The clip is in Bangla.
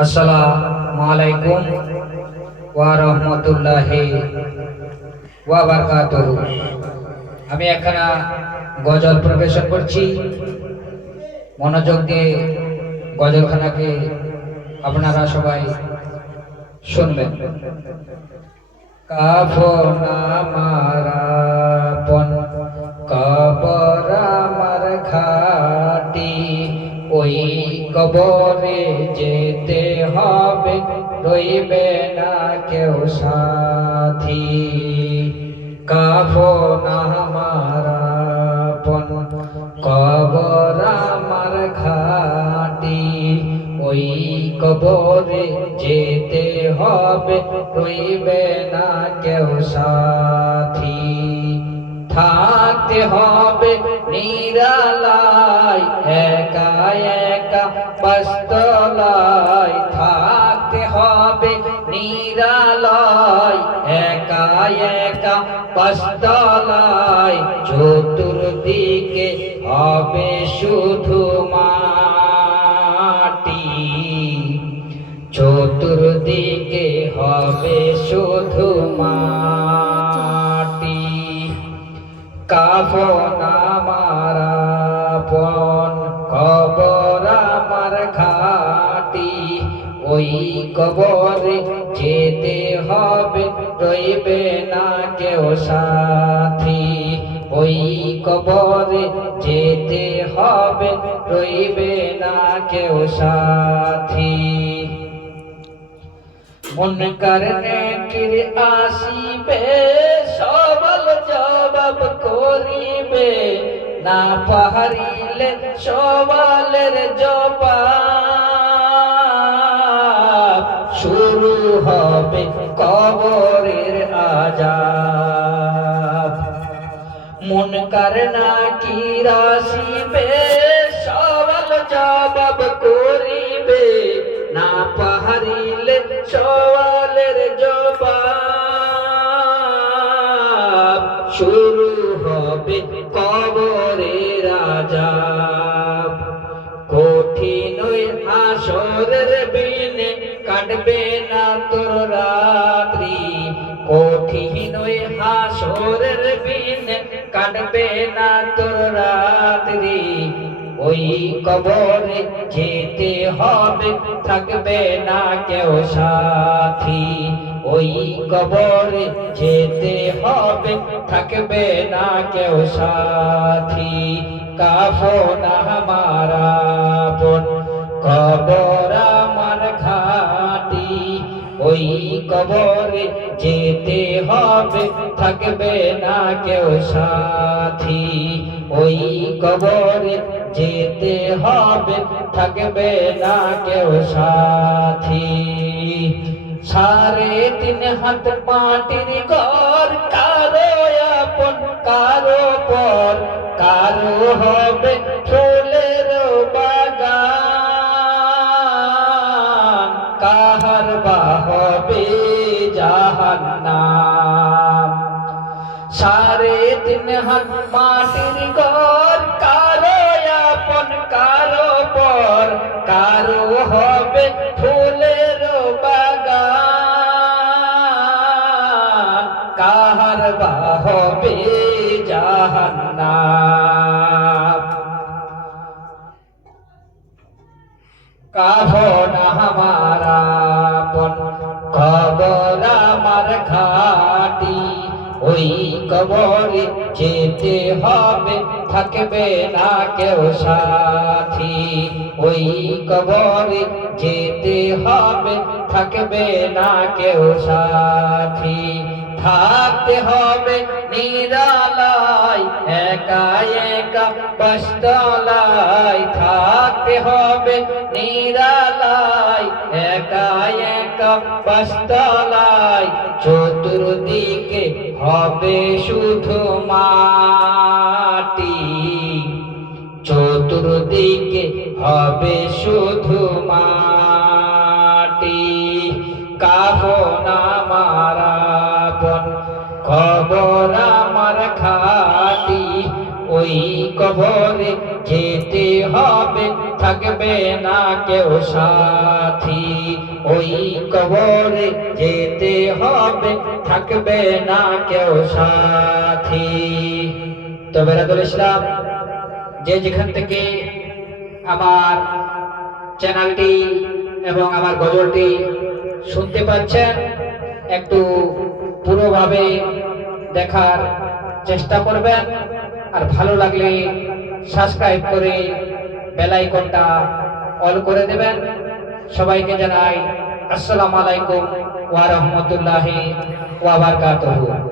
আসসালামু আলাইকুম ওয়া রাহমাতুল্লাহি ওয়া বারাকাতুহু। আমি এখানে গজল পরিবেশন করছি। মনোযোগ দিয়ে গজলখানাকে আপনারা সবাই শুনবেন। কাফন আমার আপন, কবর আমার ঘাটি, ওই কবরে যেতে হবে, রইবে না কেউ সাথী। কাফন আমার আপন, কবর আমার ঘাটি, ওই কবরে যেতে হবে, রইবে না কেউ সাথী। থাকতে হবে নিরালায়, একা একা বাসতলায়। থাকতে হবে নিরালায়, একা একা বাসতলায়। চতুর্দিকে হবে শুধু মাটি, চতুর্দিকে হবে শুধু মাটি। কাফন আমার আপন, কবর আমার ঘাটি, ওই কবরে যেতে হবে, রইবে না কেউ সাথী। ওই কবরে যেতে হবে, রইবে না কেউ সাথী। মুনকার নেকির আসিবে, সওয়াল জবাব করিবে, না পারিলে সওয়ালের জবাব। শুরু হবে কবরের আযাব। মুনকার নাকির আসিবে, সওয়াল জবাব করিবে, না পারিলে সওয়ালের জবাব। শুরু হবে কবরের আযাব। কঠিন ওই হাসরের দিনে কাটবে না তোর রাত্রি, কঠিন ওই হাসরের দিনে কাটবে না তোর রাত্রি। ওই কবরে যেতে হবে, থাকবে না কেউ সাথী। ওই কবরে যেতে হবে, থাকবে না কেউ সাথী। কাফন আমার আপন, কবর আমার ঘাটি, ওই কবরে যেতে হবে, থাকবে না কেউ সাথী। ওই কবরে যেতে হবে, থাকবে না কেউ সাথী। 3.5 হাত মাটির ঘর, কারো আপন কারো পর, কারো হবে ফুলের বাগান, কাহার বা হবে জাহান্নাম। 3.5 হাত মাটির ঘর, কারো আপন কারো পর, কারো হবে ফুলের বাগান, কাহার বা হবে জাহান্নাম। কাফন আমার আপন, কবর আমার ঘাটি, ওই কবরে যেতে হবে, থাকবে না কেউ সাথী। ওই কবরে যেতে হবে, থাকবে না কেউ সাথী। থাকতে হবে নিরালায়, একা একা বাসতলায়। থাকতে হবে নিরালায়, একা একা বাসতলায়। চতুর্দিকে হবে শুধু মাটি, চতুর্দিকে হবে শুধু মাটি। কাফন আমার আপন, কবর আমার ঘাটি, ওই কবরে যেতে হবে, থাকবে না কেউ সাথী। ওই কবরে যেতে হবে, থাকবে না কেউ সাথী। তো বেরাদুল ইসলাম, যে যেখান থেকে আমার চ্যানেলটি এবং আমার গজলটি শুনতে পাচ্ছেন, একটু পুরোভাবে দেখার চেষ্টা করবেন। আর ভালো লাগলে সাবস্ক্রাইব করে বেল আইকনটা অল করে দেবেন। সবাইকে জানাই আসসালামু আলাইকুম ওয়া রাহমাতুল্লাহি ওয়া বারাকাতুহু।